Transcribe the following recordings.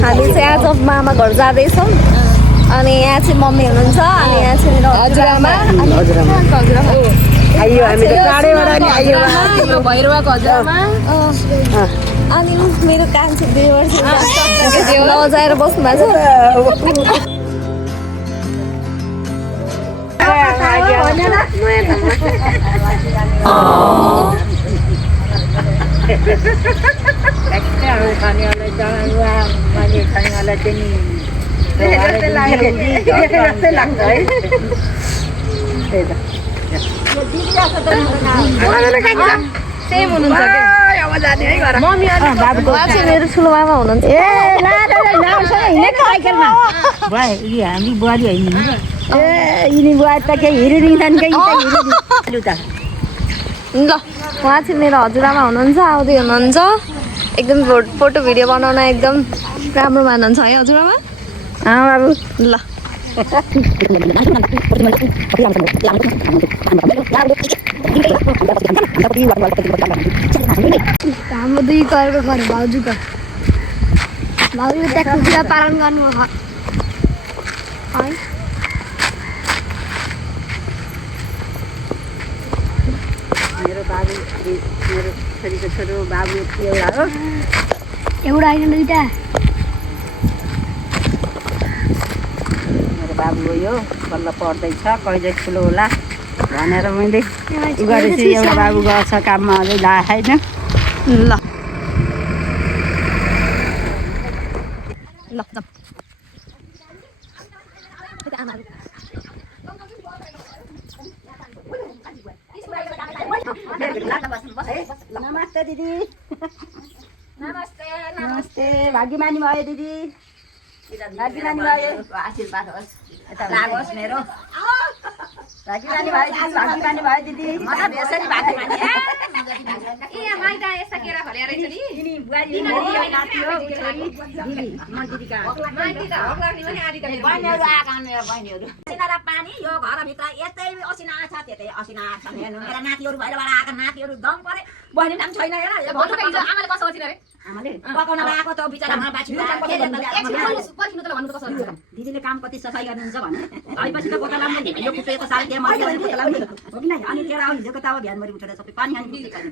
हामी चाहिँ आज मामा घर जाँदैछौँ अनि यहाँ चाहिँ मम्मी हुनुहुन्छ अनि यहाँ चाहिँ मेरो हजुरआमा आइयो हामी त टाढैबाट नि आइयो भैरवाको हजुरआमा अनि मेरो कान्छी 2 वर्ष लजाएर बस्नु भएको सेम हुनुहुन्छ मेरो ठुलो मामा हुनुहुन्छ हामी बुहारी होइन यिनी बुहारी त केही हिँड्नु ल उहाँ चाहिँ मेरो हजुरआमा हुनुहुन्छ आउँदै हुनुहुन्छ एकदम फोटो भिडियो बनाउन एकदम राम्रो मान्नुहुन्छ है हजुरआमा बाबु ल हाम्रो 2 घरको घर भाउजूको भाउजू त्यहाँ कुखुरा पालन गर्नु है मेरो बाबु मेरो छोरीको छोरो बाबु एउटा हो एउटा होइन 2टा मेरो बाबु हो यो बल्ल पढ्दैछ कहिले ठुलो होला भनेर मैले गरेपछि एउटा बाबु गर्छ काममा अझै लागेको छैन ल ल नमस्ते दिदी नमस्ते नमस्ते भाग्यमानी भयो दिदी भाग्यमानी भयो आशीर्वाद होस् यता लागोस् मेरो भाग्यमानी भयो भाग्यमानी भयो दिदी मलाई यसरी भाग्यमानी बुहारी नाति हो छोरी दिदी म दिदीका बहिनीहरू आएका मेरो बहिनीहरू सिनारा पानी यो घरभित्र यतै असिना छ त्यतै असिना छ मेरा नातिहरू बाहिरबाट आएका नातिहरू दम परे बहिनी नाम छैन हेर आमाले कसो गर्छिन रे आमाले पकाउन लगाएको त बिचरा घरमा बाछी दिदीले काम कति सफाइ गर्नुहुन्छ भने आएपछि त बोतल लाउने यो कुटेको साल त्यहाँ मरि बोतल लाउने हो कि नै अनि तेरा आउने हिजोको त अब बिहान मरि उठेर सबै पानी हानी छैन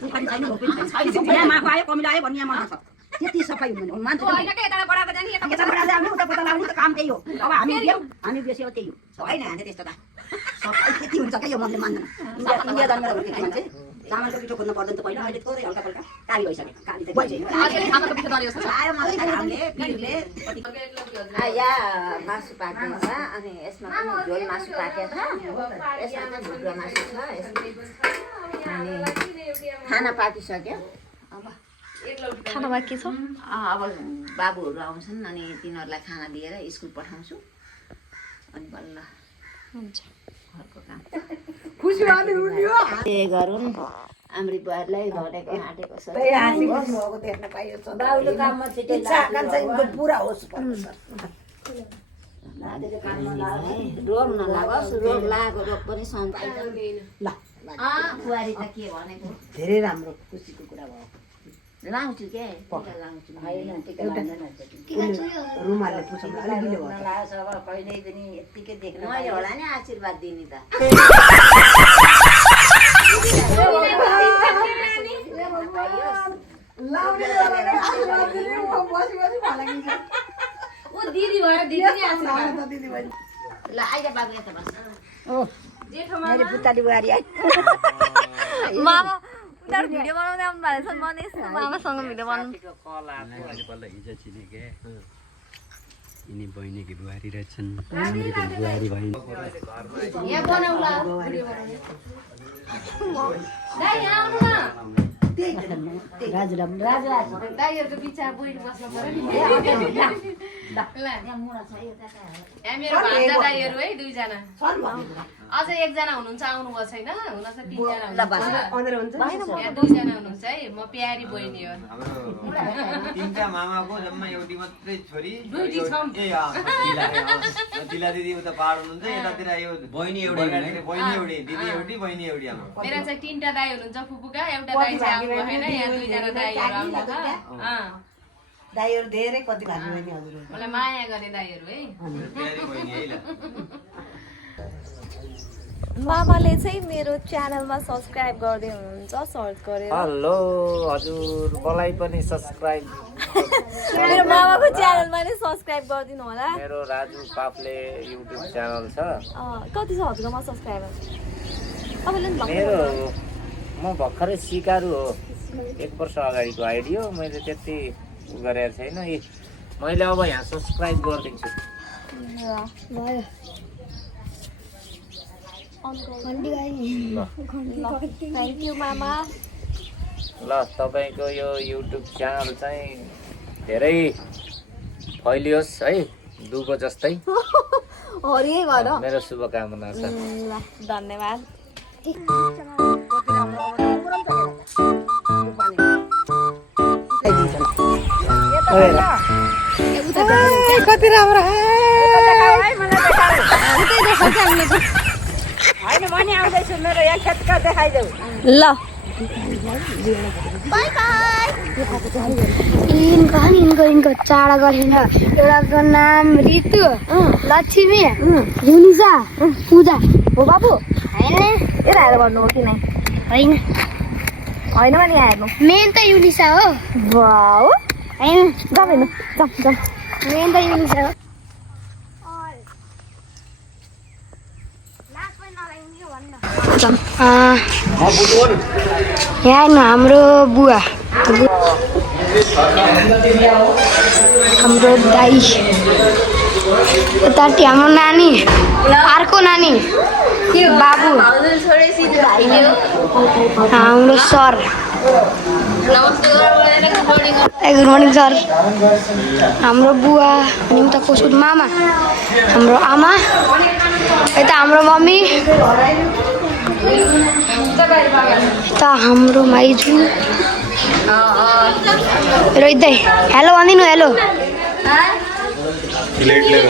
तु पनि छैन हो पनि छैन यहाँ माको आयो कमिला आयो भन्ने मन छ त्यति सफाइ हुँदैन मान्छे होइन के यता बडाको जानी यता बडा जाने उता बोतल लाउने त काम त्यही हो अब हामी बेसी हो त्यही हो होइन हान्छ त्यस्तो त सफाइ त्यति हुन्छ क्या यो मनले मान्दैन इन्डिया जन्मेर हुर्केको मान्छे चामलको पिठो खोज्नु पर्दैन त पहिला अहिले थोरै हल्का फल्का काली भइसक्यो काली त खानाको पिठो दरियो छ आयो मलाई हामीले पिरले या मासु पाक्दैछ अनि यसमा पनि झोल मासु पाकेको छ यसमा चाहिँ भुटुवा मासु छ अनि खाना पाकिसक्यो अब खाना बाँकी छ अब बाबुहरू आउँछन् अनि तिनीहरूलाई खाना दिएर स्कुल पठाउँछु अनि बल्ल हुन्छ घरको काम ए गरौँ आम्री बुहारीलाई भनेको आँटेको छ बाबुले काममा छिटै पुरा होस् रोग नलागोस् रोग लागेको रोग पनि सन्तान ल बुहारी त के भनेको धेरै राम्रो खुसीको कुरा भयो लाउँछु के लाउँछु रुमालले पुछौँ अलिक गिलो भयो कहिल्यै पनि यत्तिकै देख्नु मैले होला नि आशीर्वाद दिने त दिदी भएर दिदी नि आशीर्वाद ल आइज बाबु यता बस मेरो पुत्ताली बुहारी आयो मामा उनीहरू भिडियो बनाउँदै आउनु भएको छ मनिष मामासँग भिडियो बनाउनु यिनी बहिनीकी बुहारी रहेछन् आम्रीको बुहारी भइन् यहाँ बनाउला भिडियो बनाउने दाइ यहाँ आउनु न दाइहरुको बिचा बोइड बस्नु पर्यो नि मेरो भान्जा दाइहरु है 2 जना अझ 1 जना हुनुहुन्छ आउनु भयो छैन हुन त 3 जना हुनुहुन्छ 2 जना हुनुहुन्छ है म प्यारी बहिनी हो तीनटा मामाको जम्मा एउटी मात्रै छोरी दुईटी छौं ए दिला दिदी उता पाड हुनुहुन्छ यतातिर यो बहिनी एउटै दिदी एउटी बहिनी एउटी आमा मेरा चाहिँ 3टा दाइ हुनुहुन्छ फुपुका एउटा दाइ चाहिँ आउनु भएन यहाँ 2 जना दाइहरु आउनु भयो दाइहरू धेरै कति भाग्नु नि हजुर मलाई माया गरे दाइहरू है प्यारी बहिनी है ल मामाले चाहिँ मेरो च्यानलमा सब्सक्राइब गर्दै हुनुहुन्छ सर्च गरेर हेलो हजुर मलाई पनि सब्सक्राइब मेरो मामाको च्यानलमा नै सब्सक्राइब गरिदिनु होला मेरो राजु पाप्ले युट्युब च्यानल छ कति छ हजुरकोमा सब्सक्राइबर तपाईँले पनि मेरो म भर्खरै सिकारु हो 1 वर्ष अगाडिको आइडी हो मैले त्यति गरेर छैन मैले अब यहाँ सब्सक्राइब गरिदिन्छु भयो थ्याङ्क यू मामा ल तपाईँको यो युट्युब च्यानल चाहिँ धेरै फैलियोस् है दुबो जस्तै हरियै गर मेरो शुभकामना छ ल धन्यवाद कति राम्रो होइन म नि आउँदैछु मेरो यहाँ खेतका देखाइदेऊ ल यिनको चाडा गरेन एउटाको नाम रितु लक्ष्मी युनिसा पूजा हो बाबु होइन यता आएर भन्नु हो कि नै होइन होइन भने यहाँ हेर्नु मेन त युनिसा हो वाउ होइन जाउँ हेर्नु जाउँ जाउँ मेन त युनिसा हो यहाँ हाम्रो बुवा हाम्रो दाई यतापट्टि हाम्रो नानी अर्को नानी बाबु हाम्रो सर गुड मर्निङ सर हाम्रो बुवा अनि उता कसको मामा हाम्रो आमा यता हाम्रो मम्मी यता हाम्रो माइजू रोहित दाई हेलो भनिदिनु हेलो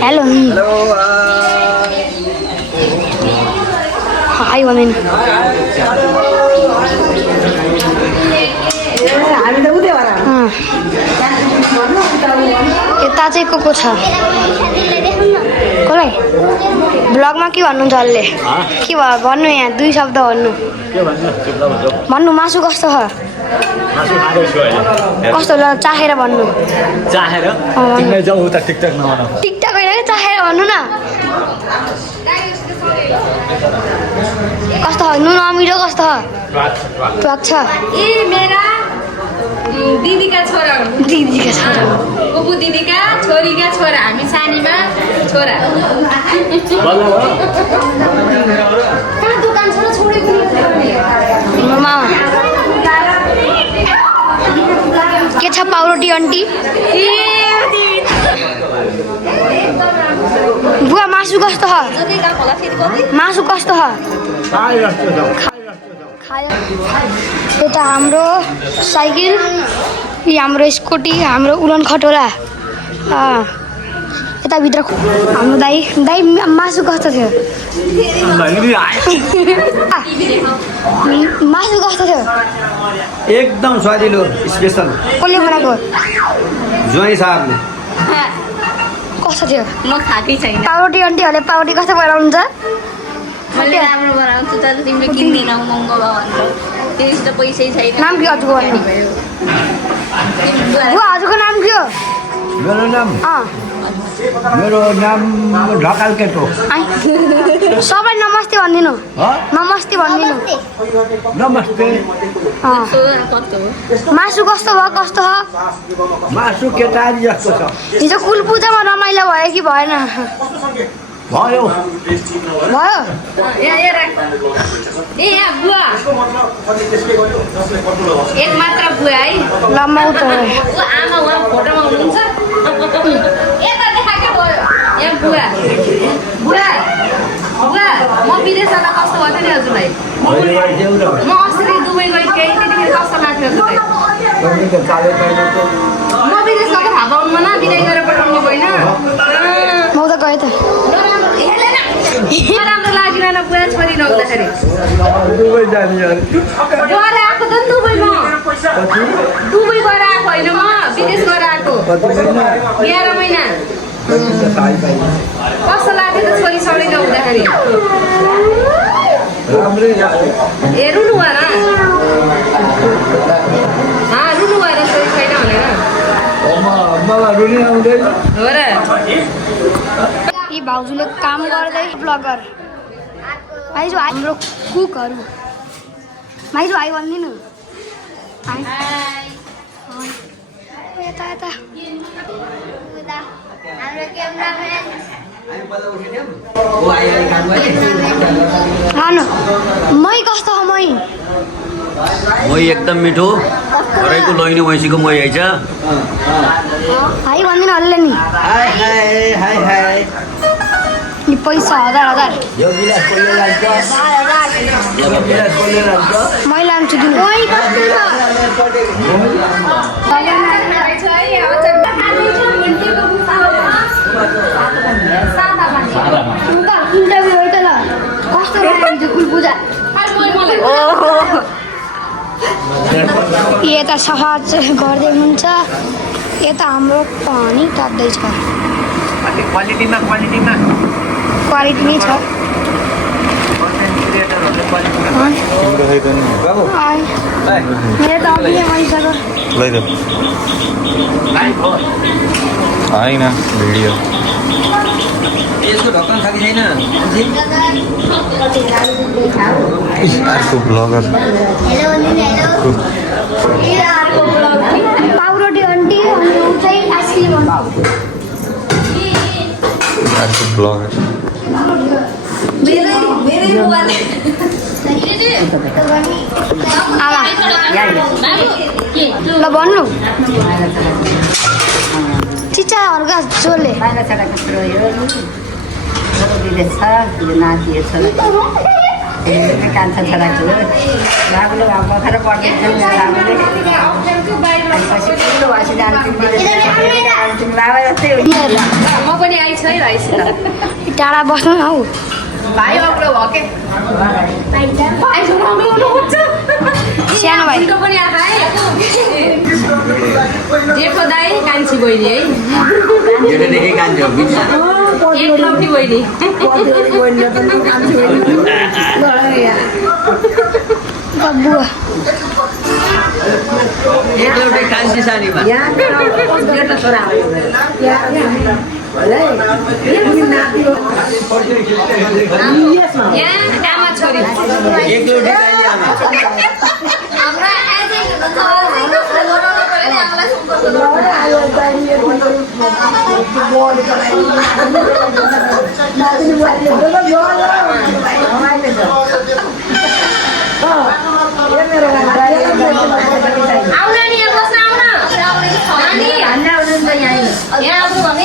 हेलो हाई भनिदिनु यता चाहिँ को छ कसलाई ब्लगमा के भन्नुहुन्छ अहिले के भयो भन्नु यहाँ 2 शब्द भन्नु मासु कस्तो छ कस्तो ल चाखेर भन्नु टिकटक होइन चाखेर भन्नु न कस्तो छ नुन अमिलो कस्तो छ ए मेरा दिदीका छोरा बुबु दिदीका छोरीका छोरा हामी सानीमा छोरा दोकान छ र छोडेको के छ पाउरोटी आन्टी बुवा मासु कस्तो छ मासु कस्तो छ यता हाम्रो साइकल हाम्रो स्कुटी हाम्रो उलन खटोला यताभित्र हाम्रो दाई मासु कस्तो थियो मासु कस्तो थियो एकदम स्वादिलो स्पेशल कसले बनाएको ज्वाइँ साहबले कस्तो थियो म खाएकै छैन पाउरोटी आन्टीहरूले पाउरोटी कस्तो बनाउनुहुन्छ मैले राम्रो बनाउँछु तर तिमीले किन्दिनौ महँगो भयो भनेर त्यस्तो पैसै छैन नाम के हजुरको भन्नु बुवा हजुरको नाम के हो मेरो नाम ढकाल केटो सबलाई नमस्ते भनिदिनु नमस्ते भनिदिनु नमस्ते मासु कस्तो भयो कस्तो छ मासु केटारी जस्तो छ हिजो कुल पूजामा रमाइलो भयो कि भएन भयो भयो ए यहाँ बुवा एक मात्र बुवा है लम्मा त ऊ आमा उहाँ फोटोमा हुनुहुन्छ यता देखाएकै भयो यहाँ बुवा म विदेश जाँदा कस्तो भयो नि हजुरलाई म अस्ति दुबई गएँ त्यतिखेर कस्तो लाग्थ्यो हजुरलाई म विदेश गएको थाहा पाउनु न बिदाई गरेर पठाउनु होइन म त गएँ त राम्रो लागेन बुवा छोरी नहुँदाखेरि दुबई जाने गएर आएको त नि दुबईमा दुबई गएर आएको होइन म विदेश गएर आएको कति महिना 11 महिना थाहै पाइँदैन कस्तो लाग्यो त छोरी सडेको हुँदाखेरि राम्रै लाग्यो ए रुनु भएन रुनु भएर छोरी छैन भनेर मलाई रुनी आउँदैन हो र यी भाउजूले काम गर्दै ब्लगर भाइजू हाम्रो कुकहरू भाइजू आइ भनिदिनु यता यता हाम्रो क्यामेराम्यान खानु मै कस्तो हो मै मही एकदम मिठो घरैको लैनो भैँसीको मही आइछ हाई भनिदिनु हल्ले नि हाई हाई हाई हाई नि पैसा 1000 यो गिलास कसले लान्छ यो गिलास कसले लान्छ मै लान्छु दिनु इन्टरभ्यू हो त ल कस्तो लाग्यो कुल पूजा यता सफा गर्दै हुनुहुन्छ यता हाम्रो पानी तात्दैछ क्वालिटीमा क्वालिटी नै छ मेरो त अघि नै भइसक्यो होइन भिडियो यसको ढक्कन छ कि छैन अर्को ब्लगर पाउरोटी आन्टी अनि ऊ चाहिँ आइसक्रिम अर्को ब्लगर ल भन्नु चिचाहरूका जोले बाहिर छोरा कत्रो यो दिदी छ यो नाति छ कान्छा छोराको बाबुले बखेर पढ्दैछ बाबुले पछि ठुलो भएपछि जान्छु बाबा जस्तै हो म पनि आइछ है भाइस टाढा बस्नु न हौ भाइ अग्लो भयो के सानो भाइ पनि आएको है जेठो दाइ कान्छी बहिनी है जेठोदेखि कान्छो एक लम्बी बहिनी बुवा एउटै कान्छी सानीमा जेठो छोरा हो यहाँ आमा छोरी एकलौटी चाहिने आमा आउन नि यहाँ बस्न आउन यहाँ आउनु भने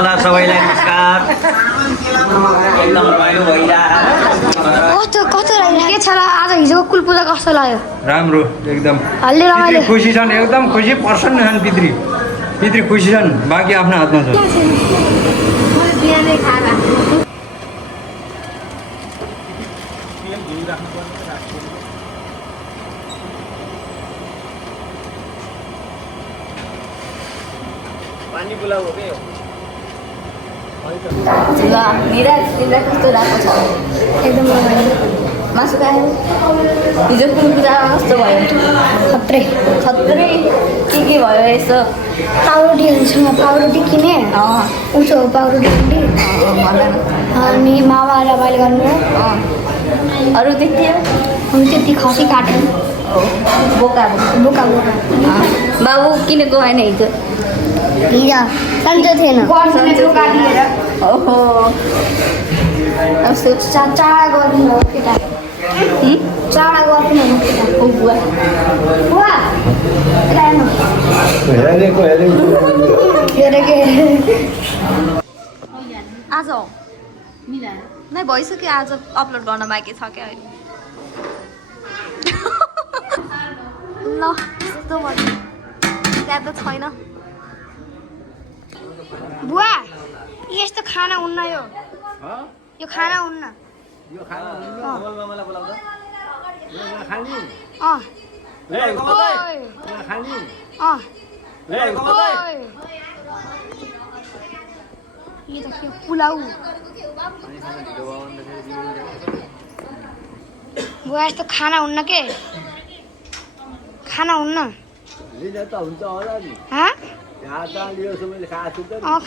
ल सबैलाई नमस्कार एकदम रमाइलो भइरहेको कस्तो लाग्यो के छ र आज हिजोको कुल पूजा कस्तो लाग्यो राम्रो एकदम हल्ले रमाइलो खुसी छन् एकदम खुसी प्रसन्न छन् पितृ खुसी छन् बाँकी आफ्नो हातमा छ बिहानै खाना पानी बुलाऊ के ल मेरा तिमीलाई कस्तो राम्रो छ एकदम रमाइलो मासु खायो हिजो कुल पूजामा कस्तो भयो खत्रै खत्रै के भयो यसो पाउरोटीहरूसँग पाउरोटी किने उसो पाउरोटी किने अनि मामा रमाइलो गर्नु अरू त्यति हो अनि त्यति खसी काट्नु बोका बोका बोका बाबु किनेको होइन हिजो हिजो सन्चो थिएन काटिएर ओहो चाडा गरिदिनु हो केटा चाडा गरिदिनु हो केटा बुवा बुवा यता हेर्नु हेरेको हेरेको आज हो नै भइसक्यो आज अपलोड गर्न बाँकी छ क्या अहिले ल यस्तो भयो त्यहाँ त छैन बुवा यस्तो खाना हुन्न यो खाना हुन्न यो त के पुलाउ बुवा यस्तो खाना हुन्न के खाना हुन्न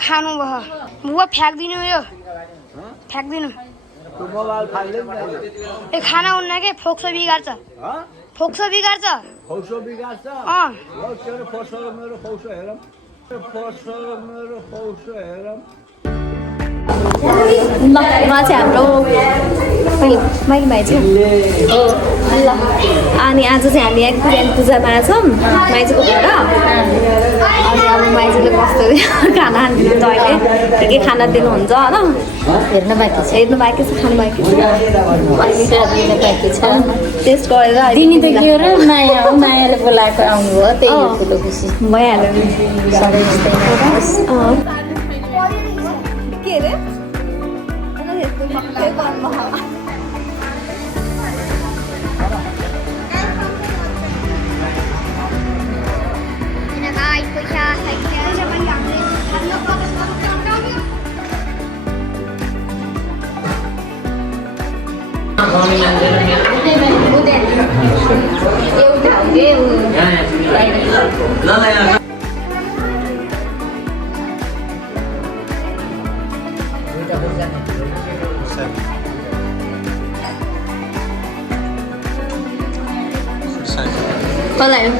खानु भयो बुवा फ्याँक्दिनु यो फ्याँक्दिनु ए खाना हुन्न के फोक्सो बिगार्छ फोक्सो बिगार्छ उहाँ चाहिँ हाम्रो माइली भाइ चाहिँ ल अनि आज चाहिँ हामी यहाँ बिहान पूजामा छौँ माइजूको घर अनि अब माइजूले कस्तो खाना हानिदिनुहुन्छ अहिले के खाना दिनुहुन्छ होइन हेर्नु बाँकी छ खानु बाँकी छ टेस्ट गरेर दिनी त के हो माया हो मायाले बोलाएको आउनुभयो त्यही हो ठुलो खुसी भइहाल्यो नि सबै यस्तै के अरे Olha aí.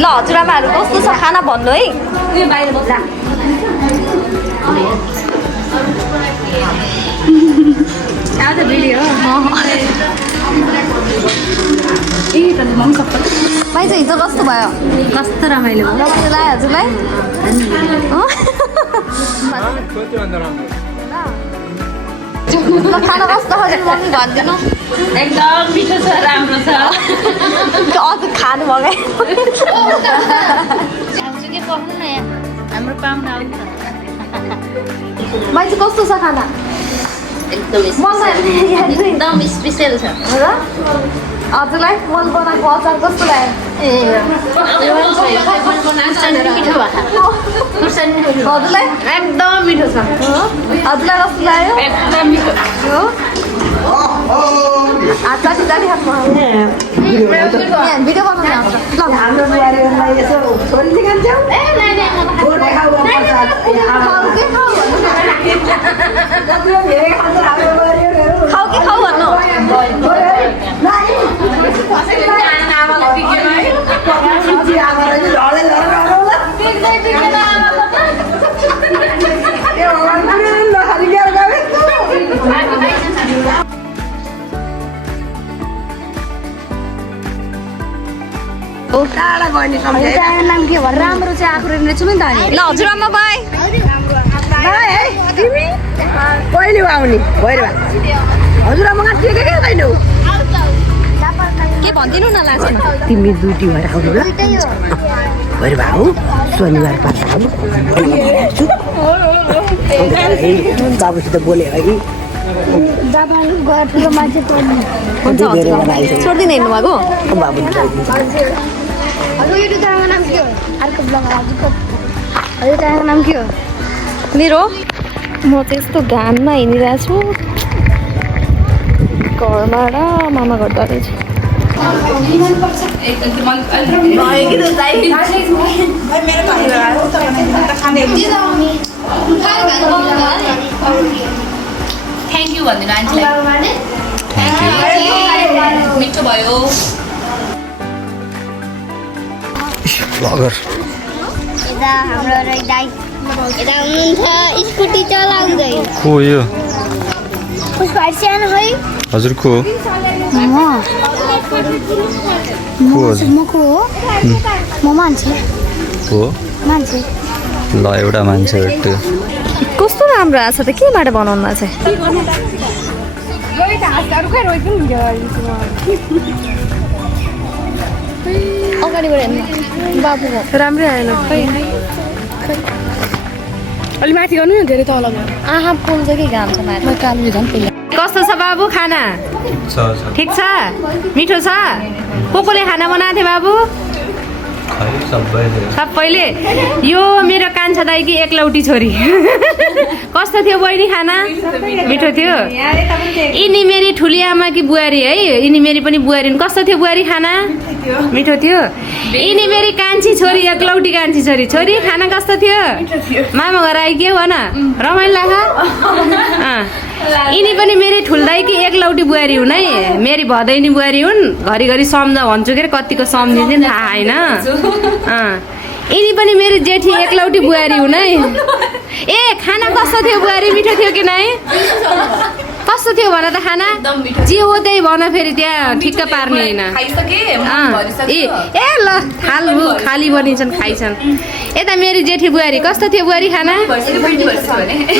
ल हजुरआमाहरू कस्तो छ खाना भन्नु है उयो बाहिर बस्ला आज भिडियो भाइ चाहिँ हिजो कस्तो भयो कस्तो रमाइलो रमाइलो लाग्यो हजुरलाई खाना कस्तो हजुर मम्मी भनिदिनु एकदम मिठो छ राम्रो छ अझ खानु मगाइ हाम्रो पाहुना आउँछ भाइ चाहिँ कस्तो छ खाना एकदम स्पेसल छ र हजुरलाई मन बनाएको अचार कस्तो लाग्यो हजुरलाई एकदम मिठो छ हजुरलाई कस्तो लाग्यो एकदम मिठो जाती खानु भिडियो बनाउनु आउँछ ल हाम्रो बुहारीहरूलाई यसो छोरी सिकाउँछौ खाऊ कि खाऊ भन्नु नाम के भन्छ राम्रो चाहिँ आएको रहेछ नि त ल हजुरआमा बाई तिमी कहिले आउने भैरवा हजुरआमा के छैनौ के भनिदिनु न लास्टमा तिमी ड्युटी भएर आउनु ल भैरवा हो शनिबार पास बाबुसित बोले है मान्छे छोडिदिनु हेर्नु भएको बाबुले युट्युबको नाम के हो अर्को ब्लग हजुरको नाम के हो मेरो म चाहिँ यस्तो घाममा हिँडिरहेको छु घरमा र मामा घर जाँदै छु थ्याङ्क यू भनिदिनु आन्टीलाई मिठो भयो यता हाम्रो दाइ यता हुनुहुन्छ स्कुटी चलाउँदै को यो पुष्पा सानो है हजुर को म को हो म मान्छे हो मान्छे ल एउटा मान्छे भेट्यो कस्तो राम्रो आएको छ त केबाट बनाउनु भएको छ अगाडिबाट हेर्नु राम्रै आएन खै अलि माथि गर्नु न धेरै तल आहा पोल्छ कि घाम छ माथि कालो झन् पहिला कस्तो छ बाबु खाना ठिक छ मिठो छ कोले खाना बनाएको थियो बाबु सबैले यो मेरो कान्छा दाइकी एकलौटी छोरी कस्तो थियो बहिनी खाना मिठो थियो यिनी मेरी ठुली आमा कि बुहारी है यिनी मेरी पनि बुहारी कस्तो थियो बुहारी खाना मिठो थियो यिनी मेरी कान्छी छोरी एकलौटी कान्छी छोरी छोरी खाना कस्तो थियो मामा घर आइके भन रमाइलो लाग्यो यिनी पनि मेरी ठुल्दाई कि एकलौटी बुहारी हुन् है मेरी भदैनी बुहारी हुन् घरिघरि सम्झ भन्छु के कतिको सम्झिन्छ नि थाहा होइन यिनी पनि मेरो जेठी एकलौटी बुहारी हुन् है ए खाना कस्तो थियो बुहारी मिठो थियो कि नै कस्तो थियो भन त खाना जे हो त्यही भन फेरि त्यहाँ ठिक्क पार्ने होइन ए ल खाली बनिन्छन् खाइछन् यता मेरो जेठी बुहारी कस्तो थियो बुहारी खाना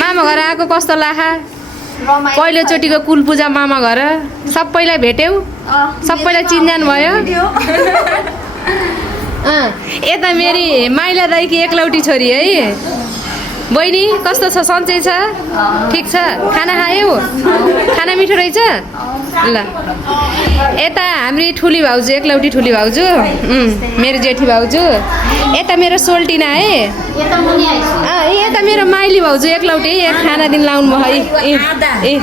मामा घर आएको कस्तो लाखा पहिलोचोटिको कुल पूजा मामा घर सबैलाई भेट्यौ सबैलाई चिन्जान भयो यता मेरी माइला दाइकी एकलौटी छोरी है बहिनी कस्तो छ सन्चै छ ठिक छ खाना खायौ खाना मिठो रहेछ ल यता हाम्रो ठुली भाउजू एकलौटी ठुली भाउजू मेरो जेठी भाउजू यता मेरो सोल्टिना है यता मेरो माइली भाउजू एकलौटी खाना दिन लाउनु भयो है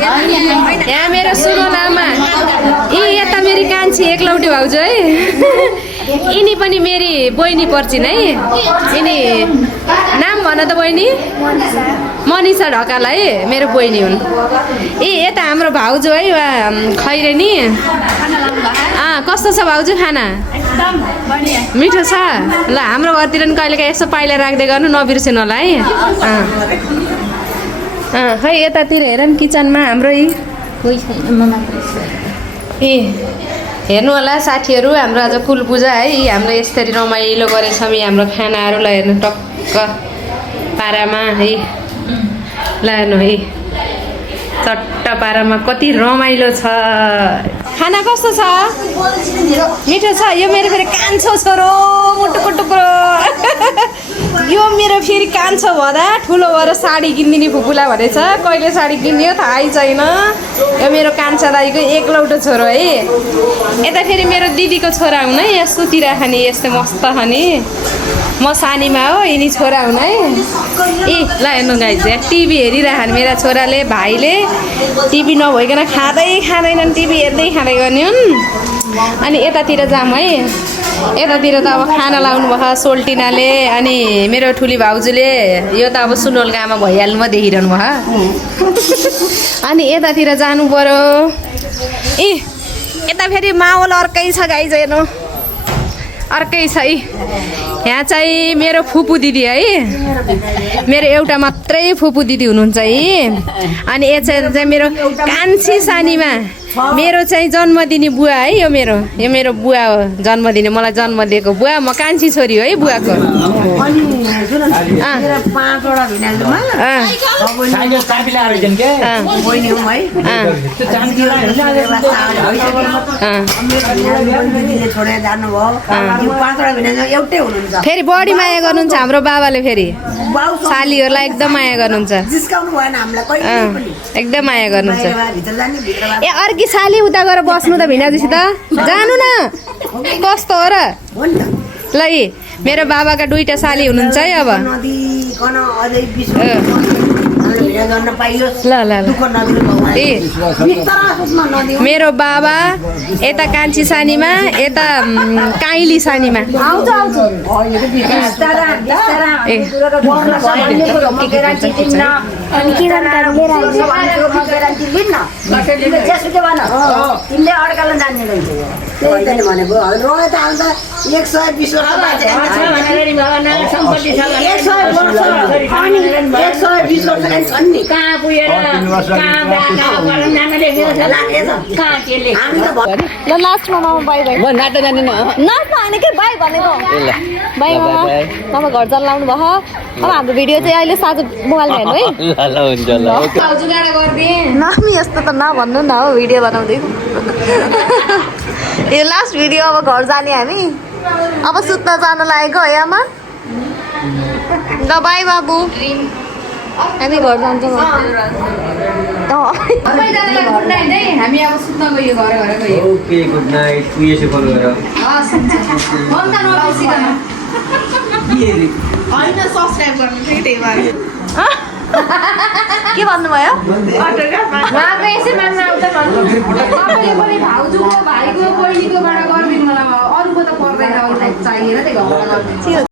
यहाँ मेरो सुनोल आमा यता मेरी कान्छी एकलौटी भाउजू है यिनी पनि मेरी बहिनी पर्छिन् है यिनी नाम भन त बहिनी मनिषा ढकाल है मेरो बहिनी हुन् यता हाम्रो भाउजू है खैरेनी कस्तो छ भाउजू खाना मिठो छ ल हाम्रो घरतिर नि कहिलेकाहीँ यसो पाइला राख्दै गर्नु नबिर्सिनु होला है खै यतातिर हेर नि किचनमा हाम्रो हेर्नु होला साथीहरू हाम्रो आज कुल पूजा है हाम्रो यसरी रमाइलो गरेछौँ हाम्रो खानाहरूलाई हेर्नु टक्क पारामा है ल हेर्नु है चट्ट पारामा कति रमाइलो छ खाना कस्तो छ मिठो छ यो मेरो फेरि कान्छो छोरो मुटुको टुक्रो यो मेरो फेरि कान्छो भदा ठुलो भएर साडी किनिदिने फुपूला भनेछ कहिले साडी किन्यो थाहै छैन यो मेरो कान्छा दाइको एकलौटो छोरो है यता फेरि मेरो दिदीको छोरा हुन् है यहाँ सुतिराख्ने यस्तो मस्त खाने म सानीमा हो यिनी छोरा हुन् है ल हेर्नु गाइज टिभी हेरिराखन् मेरा छोराले भाइले टिभी नभइकन खाँदैनन् टिभी हेर्दै खाँदै गर्ने हुन् अनि यतातिर जाऊँ है यतातिर त अब खाना लाउनु भयो सोल्टिनाले अनि मेरो ठुली भाउजूले यो त अब सुनोलको आमा भइहाल्नु म देखिरहनु भयो अनि यतातिर जानु पर्यो यता फेरि माहौल अर्कै छ गाइज हेर्नु अर्कै छ है यहाँ चाहिँ मेरो फुपू दिदी है मेरो एउटा मात्रै फुपू दिदी हुनुहुन्छ है अनि यो चाहिँ मेरो कान्छी सानीमा मेरो चाहिँ जन्म दिने बुवा है यो मेरो बुवा हो जन्म दिने मलाई जन्म दिएको बुवा म कान्छी छोरी हो है बुवाको फेरि बढी माया गर्नुहुन्छ हाम्रो बाबाले फेरि सालीहरूलाई एकदम माया गर्नुहुन्छ एकदम माया गर्नुहुन्छ ए अर्की साली उता गएर बस्नु त भिनाजुसित जानु न कस्तो हो र ल मेरो बाबाका दुईटा साली हुनुहुन्छ है अब ल मेरो बाबा यता कान्छी सानीमा यता काइली सानीमा लास्टमा मामा बाई बाई नाच्न होइन के बाई भनेको बाई मामा मामा घर जान लाउनु भयो अब हाम्रो भिडियो चाहिँ अहिले साझा मोबाइलमा हेर्नु है नामी यस्तो त नभन्नु न हो भिडियो बनाउँदै यो लास्ट भिडियो अब घर जाने हामी अब सुत्न जान लागेको है आमा ल बाई बाबु हामी घर जान्छौँ हामी अब सुत्न गयो घर गयो ओके गुड नाइट उयोसे फलो गर के भन्नुभयो उहाँको यसै माग्न आउँदा भन्नु तपाईँले पनि भाउजूको भाइको बहिनीकोबाट गरिदिनु मलाई अरूको त पर्दैन अरूलाई चाहिएर त्यही घरमा